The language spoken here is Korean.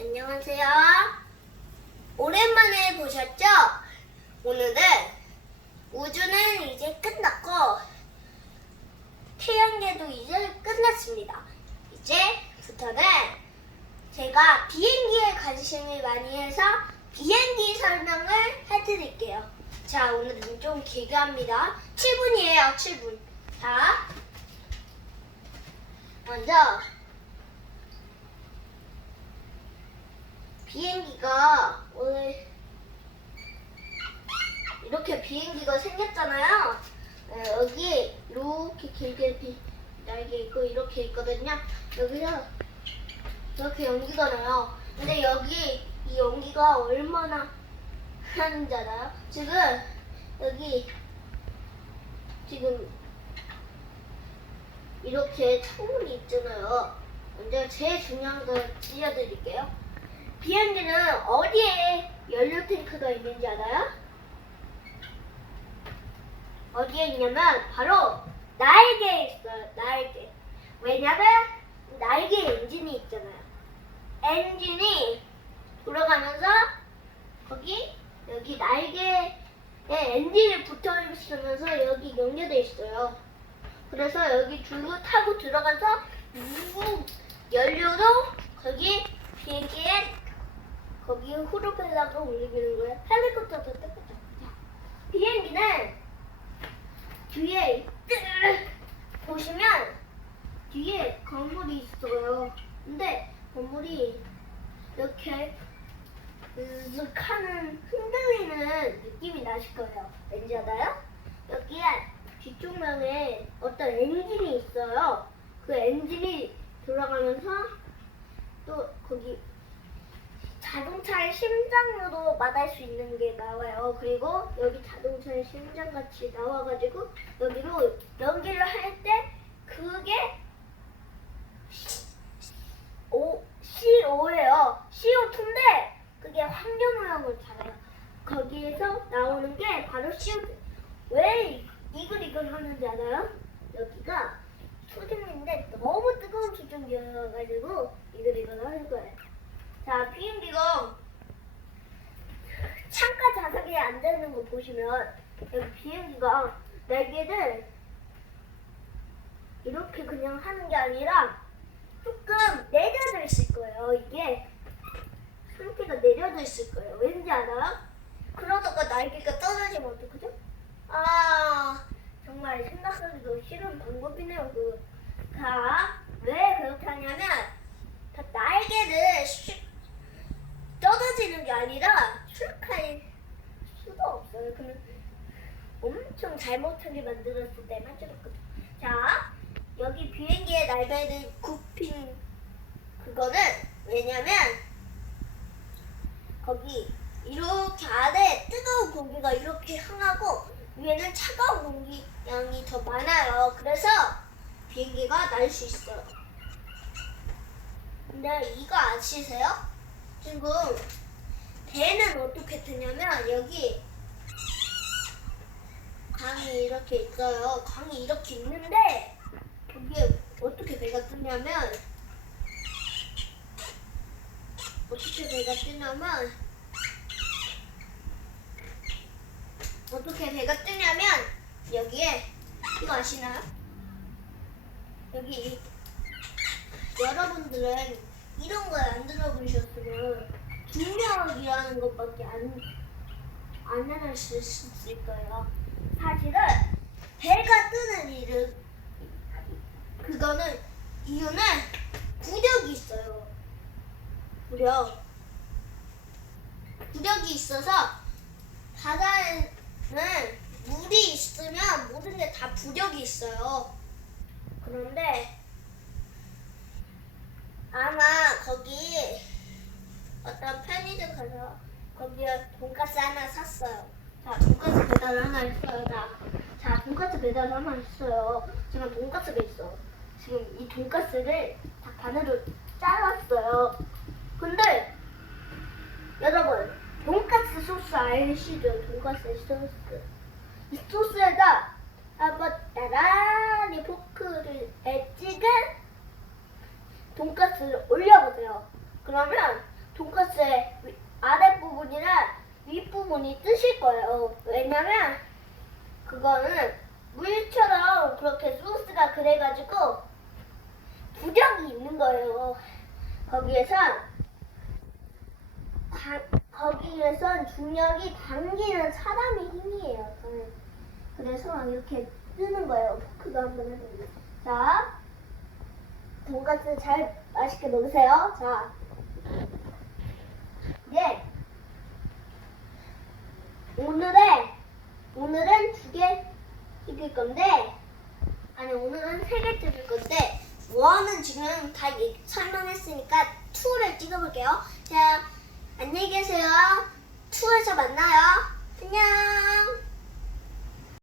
안녕하세요. 오랜만에 보셨죠? 오늘은 우주는 이제 끝났고 태양계도 이제 끝났습니다. 이제부터는 제가 비행기에 관심이 많이 해서 비행기 설명을 해드릴게요. 자, 오늘은 좀 길게 합니다. 7분이에요, 7분. 자, 먼저 비행기가 오늘 이렇게 비행기가 생겼잖아요. 여기 이렇게 길게 날개 있고 이렇게 있거든요. 여기서 이렇게 연기가 나요. 근데 여기 이 연기가 얼마나 하는지 알아요? 지금 여기 지금 이렇게 창문이 있잖아요. 먼저 제일 중요한 걸 들려드릴게요. 비행기는 어디에 연료 탱크가 있는지 알아요? 어디에 있냐면 바로 날개에 있어요. 날개. 왜냐면 날개 엔진이 있잖아요. 엔진이 돌아가면서 여기 날개에 엔진이 붙어 있으면서 여기 연결돼 있어요. 그래서 여기 줄로 타고 들어가서 연료로 거기 비행기에 거기 후르펠라가 움직이는 거예요. 헬리콥터도 똑같죠. 비행기는 뒤에 보시면 뒤에 건물이 있어요. 근데 건물이 이렇게 쓱 하는 흔들리는 느낌이 나실 거예요. 왠지 알아요? 여기에 뒤쪽면에 어떤 엔진이 있어요. 그 엔진이 돌아가면서 또 거기 자동차의 심장으로 말할 수 있는 게 나와요. 그리고 여기 자동차의 심장 같이 나와가지고 여기로 연기를 할 때 그게 CO2예요. CO2인데 그게 환경 오염을 잘해요. 거기에서 나오는 게 바로 CO2. 왜 이글 하는지 알아요? 여기가 수증기인데 너무 뜨거운 수증기여가지고 이글 하는 거예요. 자, 비행기가 창가 좌석에 앉아있는 거 보시면 여기 비행기가 날개를 이렇게 그냥 하는 게 아니라 조금 내려져 있을 거예요. 이게 상태가 내려져 있을 거예요. 왠지 알아요? 그러다가 날개가 떨어지면 어떡하죠? 정말 생각하기도 싫은 방법이네요. 자, 왜 그렇게 하냐면 다 날개를 떨어지는 게 아니라 추락할 수도 없어요. 그냥 엄청 잘못하게 만들었을 때만 저렇거든요. 자, 여기 비행기의 날개를 굽힌 그거는 왜냐면 거기 이렇게 아래 뜨거운 공기가 이렇게 향하고 위에는 차가운 공기 양이 더 많아요. 그래서 비행기가 날 수 있어요. 근데 이거 아시세요? 지금 배는 어떻게 뜨냐면 여기 강이 이렇게 있어요. 강이 이렇게 있는데 여기에 어떻게 배가 뜨냐면 여기에 이거 아시나요? 여기 여러분들은 이런 걸 안 들어보셨으면 중력이라는 것밖에 안 알았을 수 있을 거예요. 사실은 배가 뜨는 이유는 부력이 있어요. 부력이 있어서 바다에는 물이 있으면 모든 게 다 부력이 있어요. 그런데 아마 거기 어떤 편의점 가서 거기에 돈가스 하나 샀어요. 자, 돈가스 배달 하나 했어요. 자, 돈가스 배달 하나 했어요. 지금 돈가스가 있어. 지금 이 돈가스를 다 반으로 잘랐어요. 근데 여러분, 돈가스 소스 아시죠? 돈가스 소스. 이 소스에다 한번 나란히 포크를 찍은 돈가스를 올려보세요. 그러면 돈가스의 아랫부분이랑 윗부분이 뜨실 거예요. 왜냐면 그거는 물처럼 그렇게 소스가 그래가지고 부적이 있는 거예요. 거기에선 중력이 당기는 사람의 힘이에요. 그래서 이렇게 뜨는 거예요. 포크도 한번 해보세요. 자, 돈가스 잘 맛있게 먹으세요. 자, 이제 오늘은 2개 찍을 건데, 아니 오늘은 3개 찍을 건데, 1은 지금 다 설명했으니까 2를 찍어볼게요. 자, 안녕히 계세요. 2에서 만나요. 안녕.